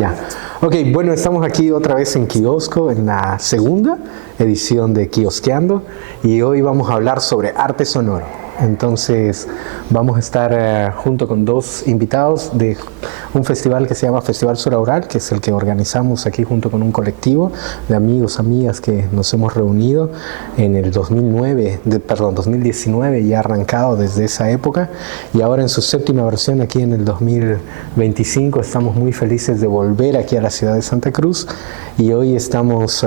Ya. Ok, bueno, estamos aquí otra vez en Kiosco, en la segunda edición de Kiosqueando, y hoy vamos a hablar sobre arte sonoro. Entonces, vamos a estar junto con dos invitados de un festival que se llama Festival Suraural, que es el que organizamos aquí junto con un colectivo de amigos, amigas que nos hemos reunido en el 2019, ya arrancado desde esa época, y ahora en su séptima versión aquí en el 2025 estamos muy felices de volver aquí a la ciudad de Santa Cruz, y hoy estamos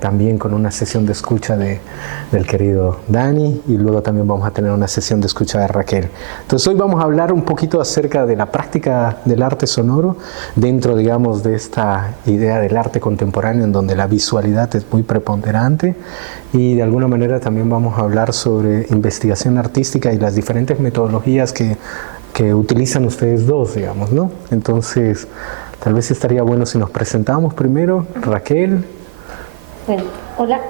también con una sesión de escucha del querido Dani, y luego también vamos a tener una sesión de escucha de Raquel. Entonces hoy vamos a hablar un poquito acerca de la práctica del arte sonoro dentro, digamos, de esta idea del arte contemporáneo en donde la visualidad es muy preponderante, y de alguna manera también vamos a hablar sobre investigación artística y las diferentes metodologías que utilizan ustedes dos, digamos, ¿no? Entonces, tal vez estaría bueno si nos presentamos primero. Raquel. Bueno, hola.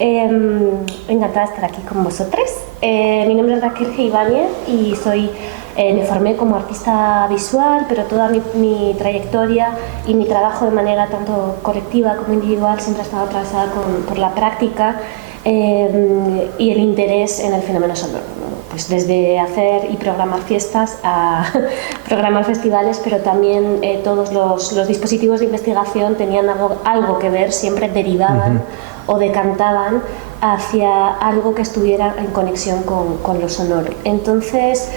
Encantada de estar aquí con vosotros. Mi nombre es Raquel G. Ibáñez y me formé como artista visual, pero toda mi trayectoria y mi trabajo de manera tanto colectiva como individual siempre ha estado atravesada por la práctica y el interés en el fenómeno sonoro, ¿no? Pues desde hacer y programar fiestas a programar festivales, pero también todos los dispositivos de investigación tenían algo que ver, siempre derivaban o decantaban hacia algo que estuviera en conexión con lo sonoro. Entonces,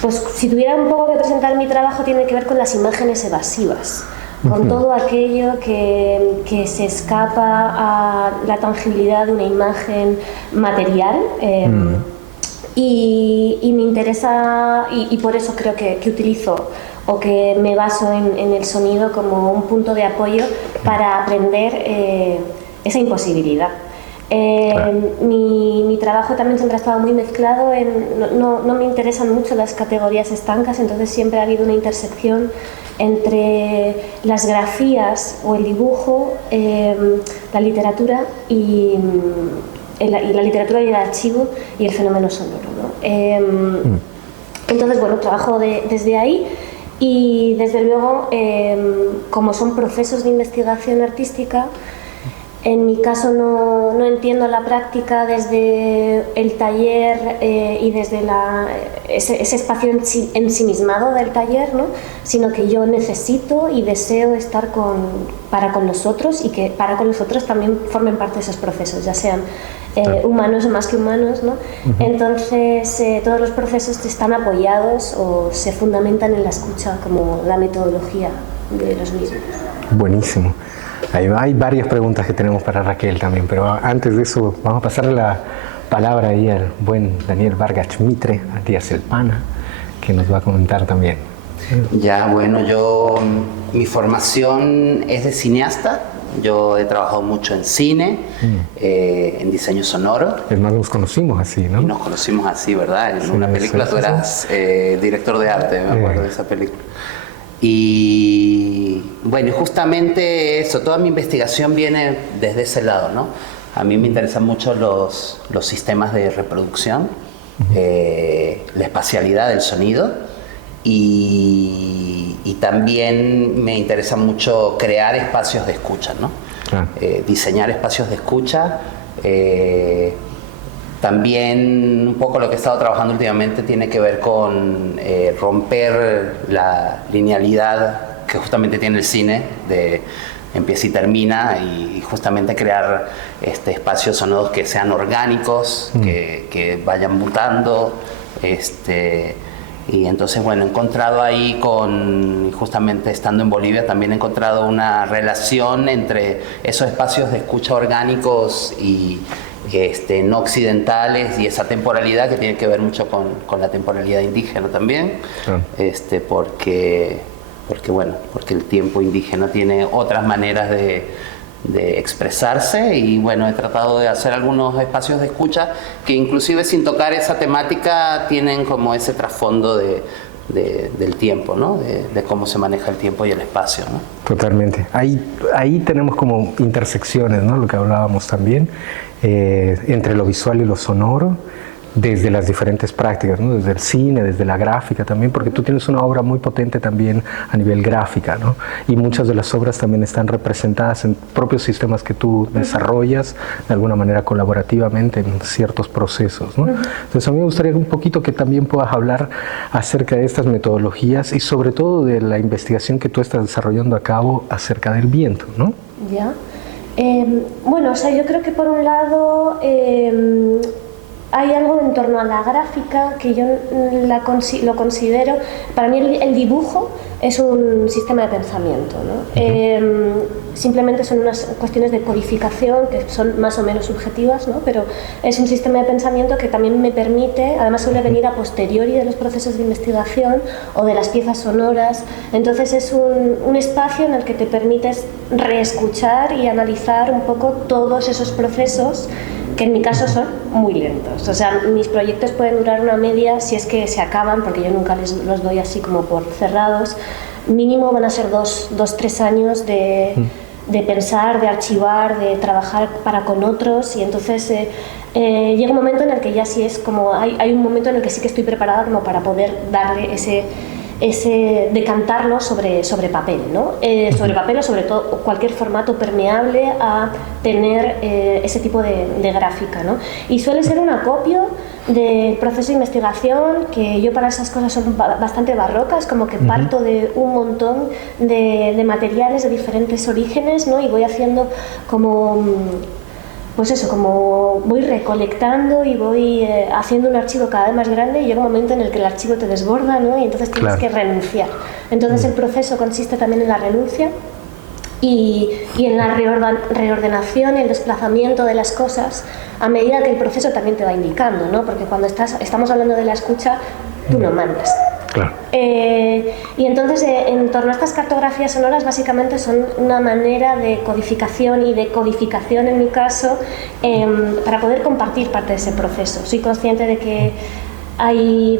pues si tuviera un poco que presentar mi trabajo, tiene que ver con las imágenes evasivas, con todo aquello que se escapa a la tangibilidad de una imagen material. Y me interesa, y por eso creo que utilizo o que me baso en el sonido como un punto de apoyo para aprender esa imposibilidad. Mi trabajo también siempre ha estado muy mezclado, no me interesan mucho las categorías estancas, entonces siempre ha habido una intersección entre las grafías o el dibujo, la literatura y la literatura y el archivo y el fenómeno sonoro, ¿no? Entonces, bueno, trabajo desde ahí, y desde luego, como son procesos de investigación artística, en mi caso no entiendo la práctica desde el taller y desde ese espacio ensimismado del taller, ¿no? Sino que yo necesito y deseo estar para con los otros, y que para con los otros también formen parte de esos procesos, ya sean humanos o más que humanos, ¿no? Entonces todos los procesos están apoyados o se fundamentan en la escucha como la metodología de los mismos. Buenísimo. Hay varias preguntas que tenemos para Raquel también, pero antes de eso vamos a pasarle la palabra ahí al buen Daniel Vargas Mitre, alias El Pana, que nos va a comentar también. Ya, bueno, mi formación es de cineasta. Yo he trabajado mucho en cine, en diseño sonoro. Es más, nos conocimos así, ¿no? Y nos conocimos así, ¿verdad? En sí, una película tú eras director de arte, me acuerdo de esa película. Y bueno, justamente eso, toda mi investigación viene desde ese lado, ¿no? A mí me interesan mucho los sistemas de reproducción, la espacialidad del sonido, y también me interesa mucho crear espacios de escucha, ¿no? Claro. Diseñar espacios de escucha. También un poco lo que he estado trabajando últimamente tiene que ver con romper la linealidad que justamente tiene el cine, de empieza y termina, y justamente crear espacios sonoros que sean orgánicos, que vayan mutando. Y entonces, bueno, he encontrado ahí, justamente estando en Bolivia, también he encontrado una relación entre esos espacios de escucha orgánicos y no occidentales, y esa temporalidad que tiene que ver mucho con la temporalidad indígena también, porque el tiempo indígena tiene otras maneras de expresarse, y bueno, he tratado de hacer algunos espacios de escucha que inclusive sin tocar esa temática tienen como ese trasfondo del tiempo, ¿no? De cómo se maneja el tiempo y el espacio, ¿no? Totalmente. Ahí tenemos como intersecciones, ¿no? Lo que hablábamos también, entre lo visual y lo sonoro, desde las diferentes prácticas, ¿no? Desde el cine, desde la gráfica también, porque tú tienes una obra muy potente también a nivel gráfica, ¿no? Y muchas de las obras también están representadas en propios sistemas que tú desarrollas de alguna manera colaborativamente en ciertos procesos, ¿no? Entonces a mí me gustaría un poquito que también puedas hablar acerca de estas metodologías y sobre todo de la investigación que tú estás desarrollando a cabo acerca del viento, ¿no? Ya. Bueno, o sea, yo creo que por un lado hay algo en torno a la gráfica que yo lo considero, para mí el dibujo es un sistema de pensamiento, ¿no? Simplemente son unas cuestiones de codificación que son más o menos subjetivas, ¿no? Pero es un sistema de pensamiento que también me permite, además suele venir a posteriori de los procesos de investigación o de las piezas sonoras, entonces es un espacio en el que te permites reescuchar y analizar un poco todos esos procesos que en mi caso son muy lentos. O sea, mis proyectos pueden durar una media, si es que se acaban, porque yo nunca los doy así como por cerrados, mínimo van a ser 2-3 años de pensar, de archivar, de trabajar para con otros, y entonces llega un momento en el que ya sí es como, hay un momento en el que sí que estoy preparada como para poder darle ese decantarlo sobre papel, ¿no? Sobre papel o sobre todo cualquier formato permeable a tener ese tipo de gráfica, ¿no? Y suele ser un acopio del proceso de investigación, que yo para esas cosas son bastante barrocas, como que parto de un montón de materiales de diferentes orígenes, ¿no? Y voy haciendo como... pues eso, como voy recolectando y voy haciendo un archivo cada vez más grande, y llega un momento en el que el archivo te desborda, ¿no? Y entonces tienes que renunciar. Entonces el proceso consiste también en la renuncia y en la reordenación y el desplazamiento de las cosas a medida que el proceso también te va indicando, ¿no? Porque cuando estamos hablando de la escucha, tú no mandas. Claro. Y entonces en torno a estas cartografías sonoras básicamente son una manera de codificación y de codificación en mi caso para poder compartir parte de ese proceso. Soy consciente de que hay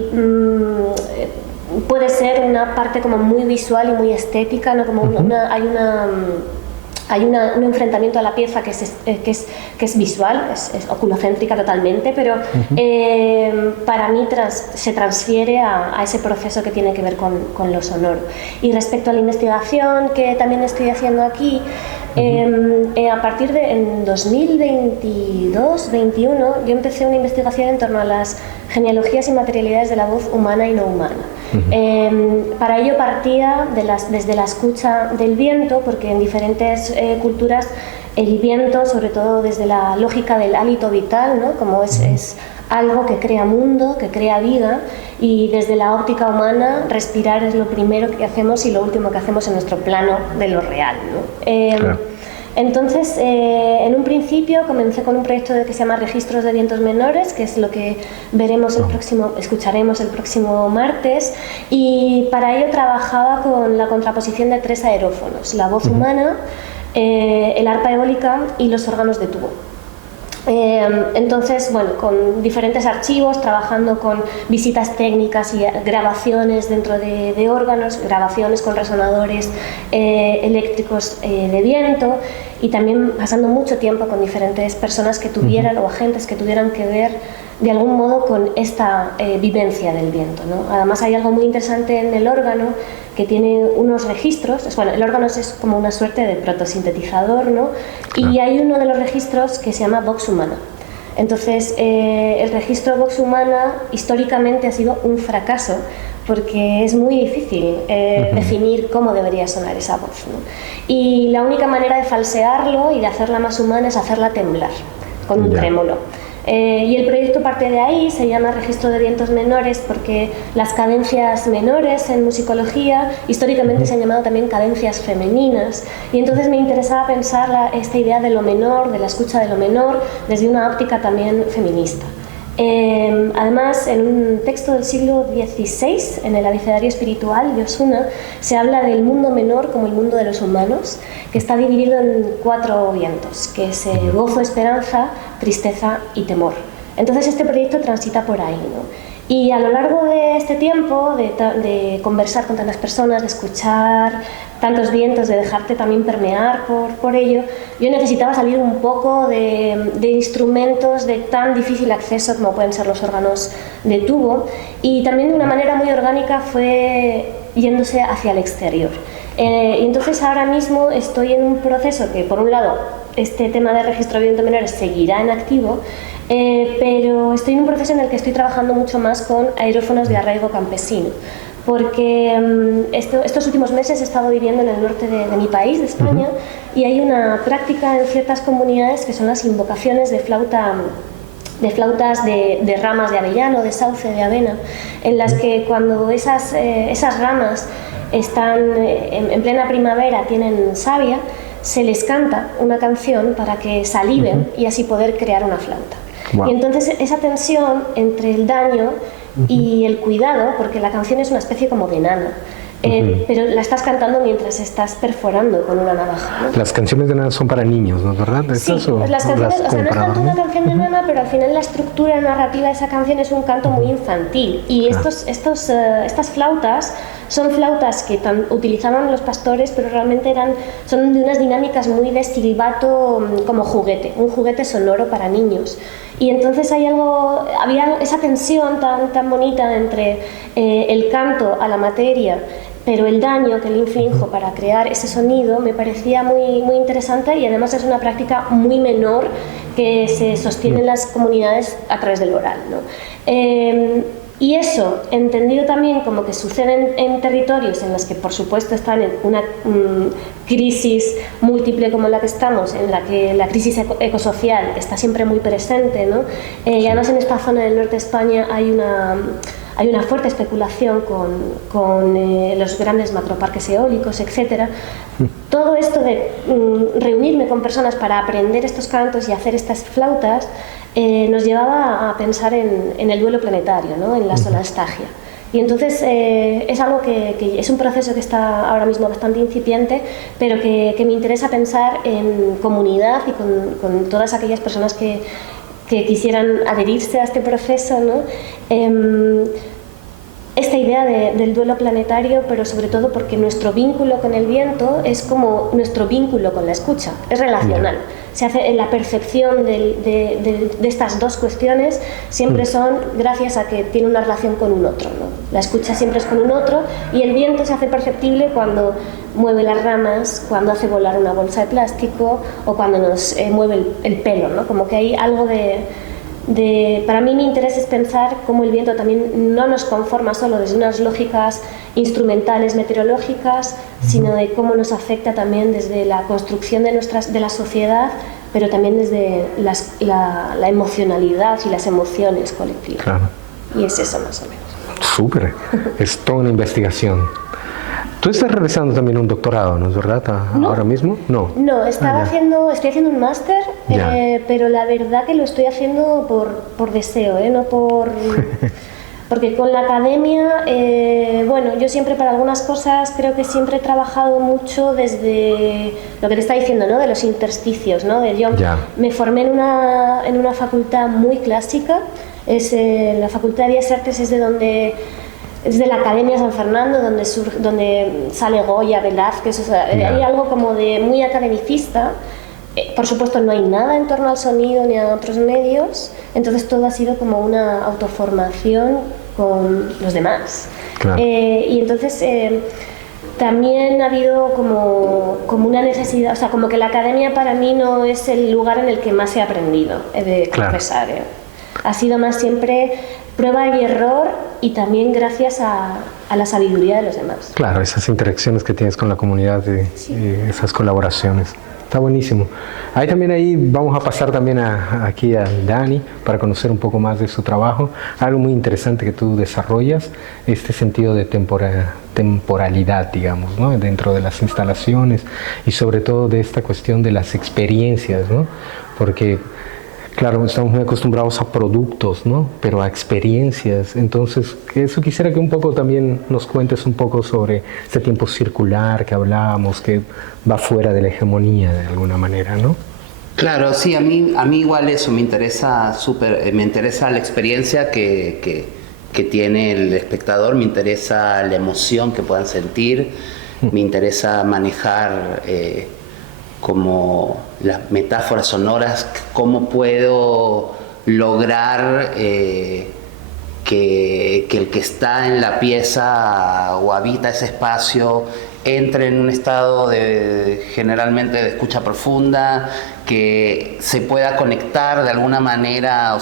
puede ser una parte como muy visual y muy estética, ¿no? Como hay un enfrentamiento a la pieza que es visual, es oculocéntrica totalmente, pero para mí se transfiere a ese proceso que tiene que ver con lo sonoro. Y respecto a la investigación que también estoy haciendo aquí, a partir de en 2022-21 yo empecé una investigación en torno a las genealogías y materialidades de la voz humana y no humana. Para ello partía desde la escucha del viento, porque en diferentes culturas el viento, sobre todo desde la lógica del hálito vital, ¿no? Como es algo que crea mundo, que crea vida, y desde la óptica humana respirar es lo primero que hacemos y lo último que hacemos en nuestro plano de lo real, ¿no? Claro. Entonces, en un principio comencé con un proyecto que se llama Registros de Vientos Menores, que es lo que escucharemos el próximo martes, y para ello trabajaba con la contraposición de 3 aerófonos: la voz humana, el arpa eólica y los órganos de tubo. Entonces, bueno, con diferentes archivos, trabajando con visitas técnicas y grabaciones dentro de órganos, grabaciones con resonadores eléctricos de viento, y también pasando mucho tiempo con diferentes personas que tuvieran o agentes que tuvieran que ver de algún modo con esta vivencia del viento, ¿no? Además hay algo muy interesante en el órgano, que tiene unos registros. Bueno, el órgano es como una suerte de protosintetizador, ¿no? Y hay uno de los registros que se llama vox humana. Entonces, el registro vox humana históricamente ha sido un fracaso, porque es muy difícil definir cómo debería sonar esa voz, ¿no? Y la única manera de falsearlo y de hacerla más humana es hacerla temblar, con un trémolo. Y el proyecto parte de ahí, se llama Registro de Vientos Menores, porque las cadencias menores en musicología históricamente se han llamado también cadencias femeninas, y entonces me interesaba pensar esta idea de lo menor, de la escucha de lo menor, desde una óptica también feminista. Además, en un texto del siglo XVI, en el Abecedario Espiritual de Osuna, se habla del mundo menor como el mundo de los humanos, que está dividido en 4 vientos, que es gozo, esperanza, tristeza y temor. Entonces este proyecto transita por ahí, ¿no? Y a lo largo de este tiempo, de conversar con tantas personas, de escuchar tantos vientos, de dejarte también permear por ello, yo necesitaba salir un poco de instrumentos de tan difícil acceso como pueden ser los órganos de tubo, y también de una manera muy orgánica fue yéndose hacia el exterior. Y entonces ahora mismo estoy en un proceso que, por un lado, este tema de registro de vientos menores seguirá en activo, pero estoy en un proceso en el que estoy trabajando mucho más con aerófonos de arraigo campesino, porque estos últimos meses he estado viviendo en el norte de mi país, de España, y hay una práctica en ciertas comunidades que son las invocaciones de flautas de ramas de avellano, de sauce, de avena, en las que cuando esas ramas están en plena primavera, tienen savia, se les canta una canción para que saliven y así poder crear una flauta. Wow. Y entonces esa tensión entre el daño y el cuidado, porque la canción es una especie como de nana, pero la estás cantando mientras estás perforando con una navaja, ¿no? Las canciones de nana son para niños, ¿no es verdad? Sí, las canciones, o sea, no es tanto una canción de nana, pero al final la estructura narrativa de esa canción es un canto muy infantil. Y estas flautas son flautas que utilizaban los pastores, pero realmente son de unas dinámicas muy de silbato como juguete, un juguete sonoro para niños. Y entonces había esa tensión tan bonita entre el canto a la materia, pero el daño que le inflijo para crear ese sonido me parecía muy, muy interesante, y además es una práctica muy menor que se sostiene en las comunidades a través del oral, ¿no? Y eso, entendido también como que sucede en territorios en los que por supuesto están en una crisis múltiple como la que estamos, en la que la crisis ecosocial está siempre muy presente, ¿no? Y además en esta zona del norte de España hay una fuerte especulación con los grandes macroparques eólicos, etc. Todo esto de reunirme con personas para aprender estos cantos y hacer estas flautas nos llevaba a pensar en el duelo planetario, ¿no? En la solastalgia. Y entonces es algo que es un proceso que está ahora mismo bastante incipiente, pero que me interesa pensar en comunidad y con todas aquellas personas que quisieran adherirse a este proceso, ¿no? Esta idea del duelo planetario, pero sobre todo porque nuestro vínculo con el viento es como nuestro vínculo con la escucha, es relacional. Se hace en la percepción de estas dos cuestiones, siempre son gracias a que tiene una relación con un otro, ¿no? La escucha siempre es con un otro, y el viento se hace perceptible cuando mueve las ramas, cuando hace volar una bolsa de plástico o cuando nos mueve el pelo, ¿no? Como que hay algo para mí mi interés es pensar cómo el viento también no nos conforma solo desde unas lógicas instrumentales meteorológicas, sino de cómo nos afecta también desde la construcción de la sociedad, pero también desde la emocionalidad y las emociones colectivas. Claro. Y es eso más o menos. Súper, es toda una investigación. Tú estás realizando también un doctorado, ¿no es verdad? ¿No? ¿Ahora mismo? No. No, estoy haciendo un máster, pero la verdad que lo estoy haciendo por deseo, no por... Porque con la academia, bueno, yo siempre para algunas cosas creo que siempre he trabajado mucho desde lo que te está diciendo, ¿no? De los intersticios, ¿no? Yo me formé en una facultad muy clásica, la Facultad de Bellas Artes es de la Academia San Fernando, donde sale Goya, Velázquez, o sea, hay algo como de muy academicista. Por supuesto no hay nada en torno al sonido ni a otros medios, entonces todo ha sido como una autoformación con los demás. Claro. Y entonces también ha habido como una necesidad, o sea, como que la academia para mí no es el lugar en el que más he aprendido de confesar. Ha sido más siempre prueba y error, y también gracias a la sabiduría de los demás. Claro, esas interacciones que tienes con la comunidad y esas colaboraciones. Está buenísimo. Ahí vamos a pasar también aquí a Dani para conocer un poco más de su trabajo. Algo muy interesante que tú desarrollas, este sentido de temporalidad, digamos, ¿no? Dentro de las instalaciones, y sobre todo de esta cuestión de las experiencias, ¿no? Porque claro, estamos muy acostumbrados a productos, ¿no? Pero a experiencias. Entonces, eso quisiera que un poco también nos cuentes un poco sobre este tiempo circular que hablábamos, que va fuera de la hegemonía de alguna manera, ¿no? Claro, sí, a mí igual eso me interesa la experiencia que que tiene el espectador, me interesa la emoción que puedan sentir, me interesa manejar como las metáforas sonoras, cómo puedo lograr que el que está en la pieza o habita ese espacio entre en un estado generalmente de escucha profunda, que se pueda conectar de alguna manera,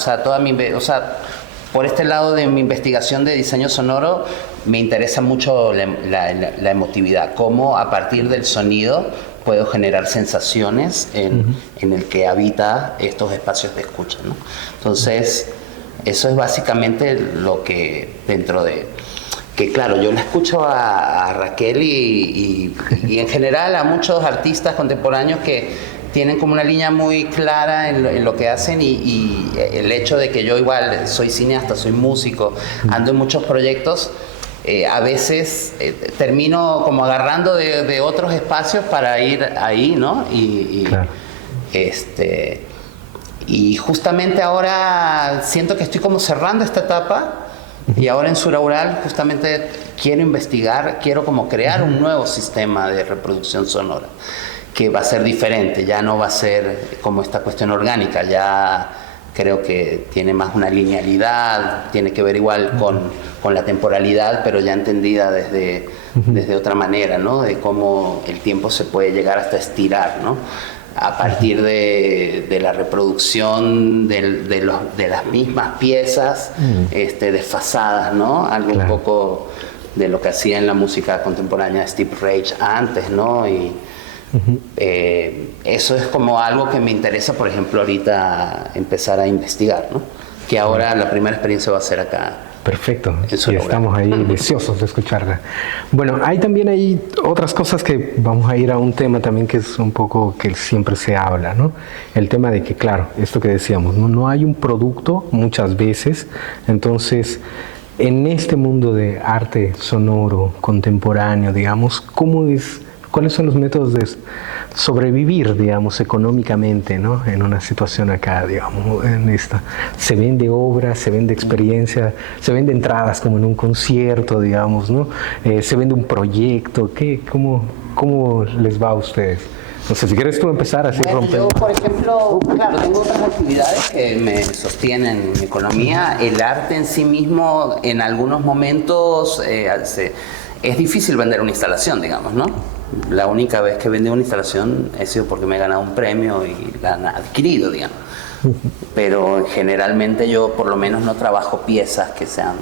por este lado de mi investigación de diseño sonoro me interesa mucho la emotividad, cómo a partir del sonido puedo generar sensaciones en el que habita estos espacios de escucha, ¿no? Entonces, eso es básicamente lo que dentro de... Que claro, yo la escucho a Raquel y en general a muchos artistas contemporáneos que tienen como una línea muy clara en lo que hacen y el hecho de que yo igual soy cineasta, soy músico, ando en muchos proyectos, a veces termino como agarrando de otros espacios para ir ahí, ¿no? Claro. Y justamente ahora siento que estoy como cerrando esta etapa y ahora en Suraural justamente quiero investigar, quiero como crear un nuevo sistema de reproducción sonora que va a ser diferente, ya no va a ser como esta cuestión orgánica, ya creo que tiene más una linealidad, tiene que ver igual con la temporalidad, pero ya entendida desde otra manera, ¿no? De cómo el tiempo se puede llegar hasta estirar, ¿no? A partir de la reproducción de las mismas piezas desfasadas, ¿no? Algo un poco de lo que hacía en la música contemporánea Steve Reich antes, ¿no? Y eso es como algo que me interesa, por ejemplo, ahorita empezar a investigar, ¿no? Que ahora la primera experiencia va a ser acá. Perfecto, y estamos ahí deseosos de escucharla. Bueno, hay también ahí otras cosas que vamos a ir a un tema también que es un poco que siempre se habla, ¿no? El tema de que, claro, esto que decíamos, no hay un producto muchas veces, entonces en este mundo de arte sonoro, contemporáneo, digamos, ¿cuáles son los métodos de sobrevivir, digamos, económicamente, ¿no? En una situación acá, digamos, en esta. Se vende obra, se vende experiencia, se vende entradas como en un concierto, digamos, ¿no? Se vende un proyecto. ¿Cómo les va a ustedes? No sé, si quieres tú empezar así rompiendo. Yo, por ejemplo, claro, tengo otras actividades que me sostienen mi economía. El arte en sí mismo, en algunos momentos, es difícil vender una instalación, digamos, ¿no? La única vez que vendí una instalación ha sido porque me he ganado un premio y la han adquirido, digamos. Pero generalmente yo por lo menos no trabajo piezas que sean,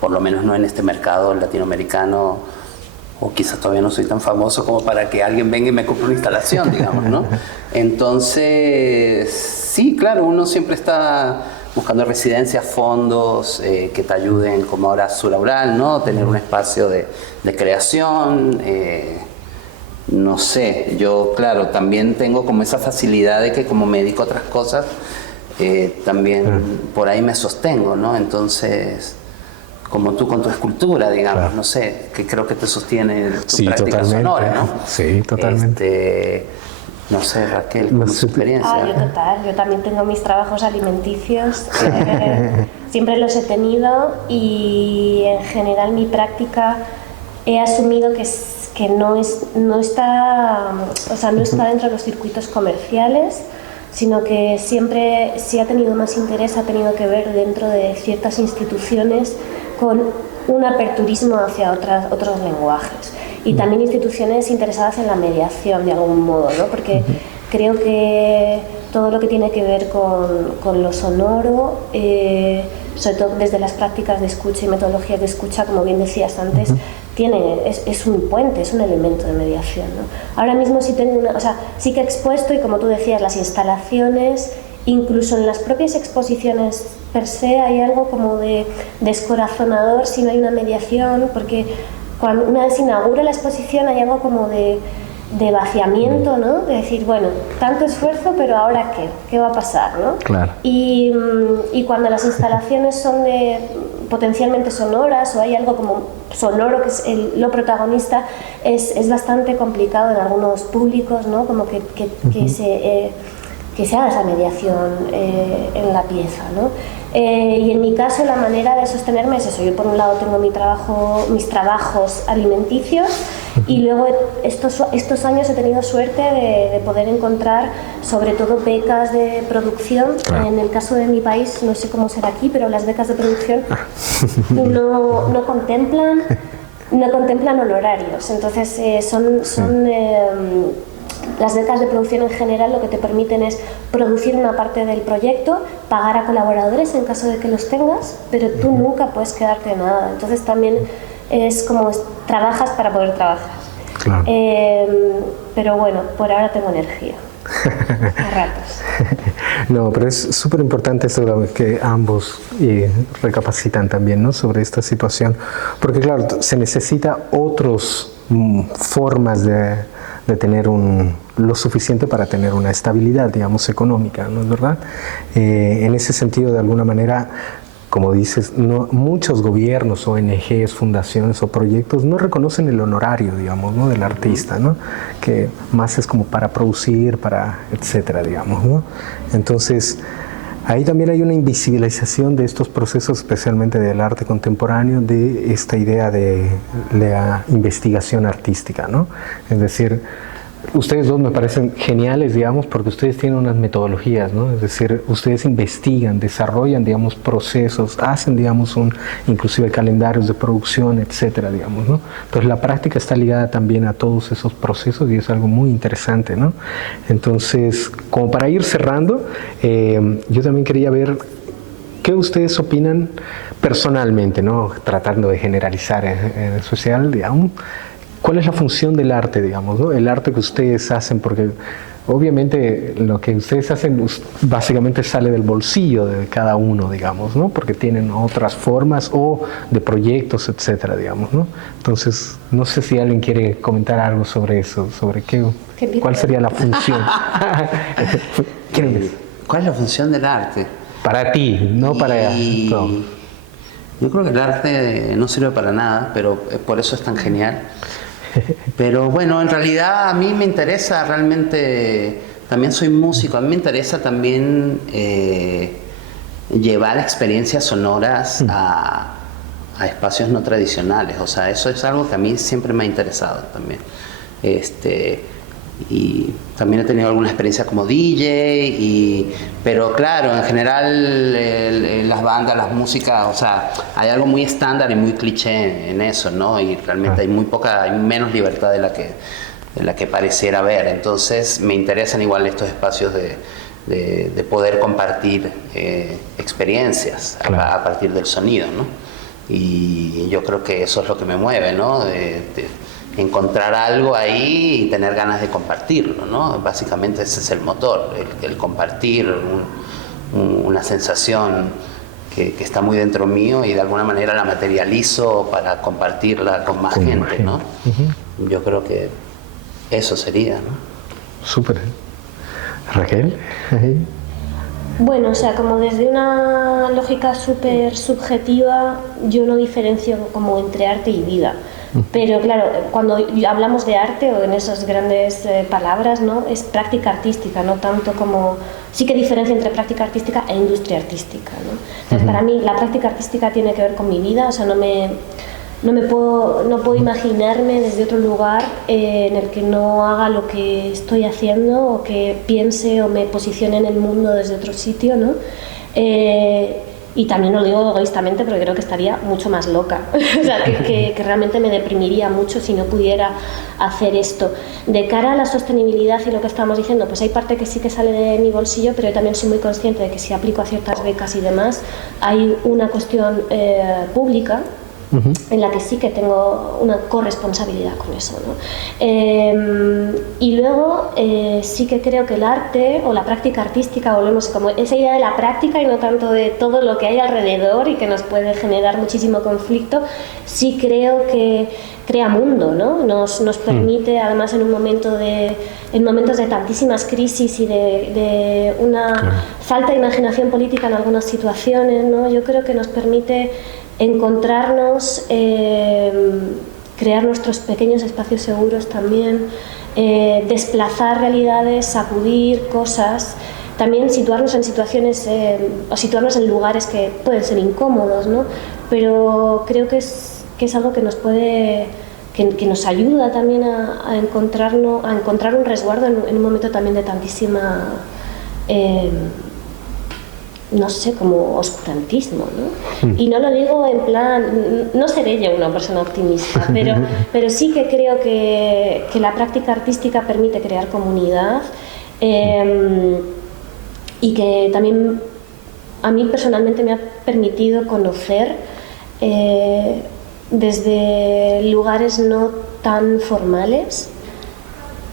por lo menos no en este mercado latinoamericano, o quizás todavía no soy tan famoso como para que alguien venga y me compre una instalación, digamos, ¿no? Entonces, sí, claro, uno siempre está buscando residencias, fondos que te ayuden, como ahora Suraural, ¿no? Tener un espacio de creación. No sé, yo claro, también tengo como esa facilidad de que como me dedico a otras cosas, también por ahí me sostengo, ¿no? Entonces, como tú con tu escultura, digamos, no sé, que creo que te sostiene tu práctica sonora, ¿no? Sí, totalmente. No sé, Raquel, ¿cómo es tu experiencia? Yo también tengo mis trabajos alimenticios, siempre los he tenido y en general mi práctica he asumido que no está dentro de los circuitos comerciales, sino que siempre, si ha tenido más interés, ha tenido que ver dentro de ciertas instituciones con un aperturismo hacia otros lenguajes y también instituciones interesadas en la mediación de algún modo, ¿no? Porque creo que todo lo que tiene que ver con lo sonoro, sobre todo desde las prácticas de escucha y metodologías de escucha, como bien decías antes, es un puente, es un elemento de mediación, ¿no? Ahora mismo sí que he expuesto, y como tú decías, las instalaciones, incluso en las propias exposiciones per se hay algo como de descorazonador si no hay una mediación, porque una vez se inaugura la exposición hay algo como de vaciamiento, ¿no? De decir, bueno, tanto esfuerzo, pero ¿ahora qué? ¿Qué va a pasar, no? Claro. Y cuando las instalaciones son potencialmente sonoras o hay algo como sonoro que es lo protagonista, es bastante complicado en algunos públicos, ¿no? Como que se haga esa mediación en la pieza, ¿no? Y en mi caso la manera de sostenerme es eso. Yo por un lado tengo mis trabajos alimenticios y luego estos años he tenido suerte de poder encontrar sobre todo becas de producción. En el caso de mi país, no sé cómo será aquí, pero las becas de producción no contemplan honorarios. Entonces las becas de producción en general lo que te permiten es producir una parte del proyecto, pagar a colaboradores en caso de que los tengas, pero tú nunca puedes quedarte de nada. Entonces también es como trabajas para poder trabajar. Claro. Pero bueno, por ahora tengo energía. A ratos. No, pero es súper importante eso que ambos recapacitan también, ¿no?, sobre esta situación, porque claro, se necesita otras formas de tener lo suficiente para tener una estabilidad, digamos, económica, ¿no es verdad? En ese sentido, de alguna manera, como dices, muchos gobiernos, ONGs, fundaciones o proyectos no reconocen el honorario, digamos, ¿no?, del artista, ¿no?, que más es como para producir, etcétera, digamos, ¿no? Entonces, ahí también hay una invisibilización de estos procesos, especialmente del arte contemporáneo, de esta idea de la investigación artística, ¿no? Es decir, ustedes dos me parecen geniales, digamos, porque ustedes tienen unas metodologías, ¿no? Es decir, ustedes investigan, desarrollan, digamos, procesos, hacen, digamos, inclusive calendarios de producción, etcétera, digamos, ¿no? Entonces, la práctica está ligada también a todos esos procesos y es algo muy interesante, ¿no? Entonces, como para ir cerrando, yo también quería ver qué ustedes opinan personalmente, ¿no?, tratando de generalizar en social, digamos. ¿Cuál es la función del arte, digamos, ¿no?, el arte que ustedes hacen? Porque obviamente lo que ustedes hacen básicamente sale del bolsillo de cada uno, digamos, ¿no?, porque tienen otras formas o de proyectos, etcétera, digamos, ¿no? Entonces, no sé si alguien quiere comentar algo sobre eso, sobre cuál sería la función. ¿Cuál es la función del arte? Para ti, no para... No. Yo creo que el arte no sirve para nada, pero por eso es tan genial. Pero bueno, en realidad a mí me interesa realmente, también soy músico, a mí me interesa también llevar experiencias sonoras a espacios no tradicionales. O sea, eso es algo que a mí siempre me ha interesado también. Y también he tenido alguna experiencia como DJ, pero claro, en general las bandas, las músicas, o sea, hay algo muy estándar y muy cliché en eso, ¿no? Y realmente hay menos libertad de la que pareciera haber. Entonces me interesan igual estos espacios de poder compartir experiencias a partir del sonido, ¿no? Y yo creo que eso es lo que me mueve, ¿no? Encontrar algo ahí y tener ganas de compartirlo, ¿no? Básicamente ese es el motor, el compartir una sensación que está muy dentro mío y de alguna manera la materializo para compartirla con más gente, ¿no? Yo creo que eso sería, ¿no? Súper. ¿Raquel? Bueno, o sea, como desde una lógica súper subjetiva, yo no diferencio como entre arte y vida. Pero claro, cuando hablamos de arte o en esas grandes palabras, ¿no?, es práctica artística, no tanto como... Sí que diferencia entre práctica artística e industria artística, ¿no? Entonces, para mí la práctica artística tiene que ver con mi vida, o sea, no puedo imaginarme desde otro lugar en el que no haga lo que estoy haciendo o que piense o me posicione en el mundo desde otro sitio, ¿no? Y también lo digo egoístamente porque creo que estaría mucho más loca. O sea, que realmente me deprimiría mucho si no pudiera hacer esto. De cara a la sostenibilidad y lo que estábamos diciendo, pues hay parte que sí que sale de mi bolsillo, pero yo también soy muy consciente de que si aplico a ciertas becas y demás, hay una cuestión pública en la que sí que tengo una corresponsabilidad con eso, ¿no? Y luego sí que creo que el arte o la práctica artística, volvemos como esa idea de la práctica y no tanto de todo lo que hay alrededor y que nos puede generar muchísimo conflicto, sí creo que crea mundo, ¿no? Nos permite, además en momentos de tantísimas crisis y de una falta de imaginación política en algunas situaciones, ¿no? Yo creo que nos permite encontrarnos, crear nuestros pequeños espacios seguros también, desplazar realidades, sacudir cosas también situarnos en situaciones o situarnos en lugares que pueden ser incómodos, ¿no? Pero creo que es algo que nos puede, que nos ayuda también a encontrar un resguardo en un momento también de tantísima, no sé, como oscurantismo, ¿no? Y no lo digo en plan, no seré yo una persona optimista, pero sí que creo que la práctica artística permite crear comunidad, y que también a mí personalmente me ha permitido conocer desde lugares no tan formales,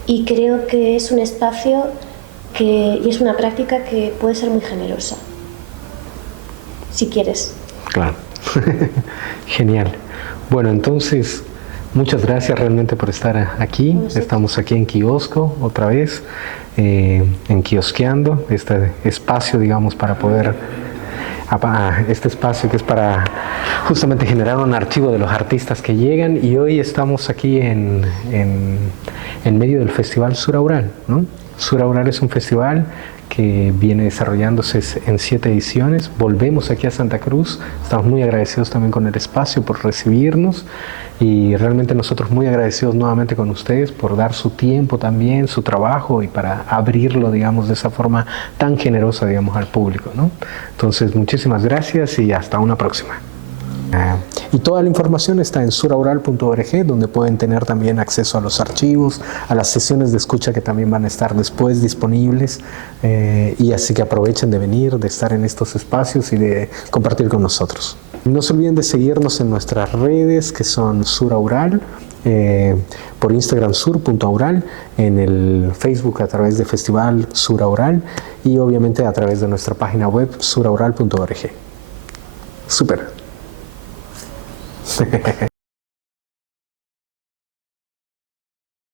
y creo que es un espacio y es una práctica que puede ser muy generosa, si quieres. Claro. Genial. Bueno, entonces, muchas gracias realmente por estar aquí. Estamos aquí en Kiosco otra vez, en Kiosqueando, este espacio, digamos, para poder, este espacio que es para justamente generar un archivo de los artistas que llegan, y hoy estamos aquí en medio del Festival Sur Aural, ¿no? Sur Aural es un festival que viene desarrollándose en 7 ediciones. Volvemos aquí a Santa Cruz, estamos muy agradecidos también con el espacio por recibirnos, y realmente nosotros muy agradecidos nuevamente con ustedes por dar su tiempo también, su trabajo, y para abrirlo, digamos, de esa forma tan generosa, digamos, al público, ¿no? Entonces, muchísimas gracias y hasta una próxima. Y toda la información está en suraural.org, donde pueden tener también acceso a los archivos, a las sesiones de escucha que también van a estar después disponibles, y así que aprovechen de venir, de estar en estos espacios y de compartir con nosotros. No se olviden de seguirnos en nuestras redes, que son Suraural, por Instagram sur.aural, en el Facebook a través de Festival Suraural, y obviamente a través de nuestra página web suraural.org. Súper.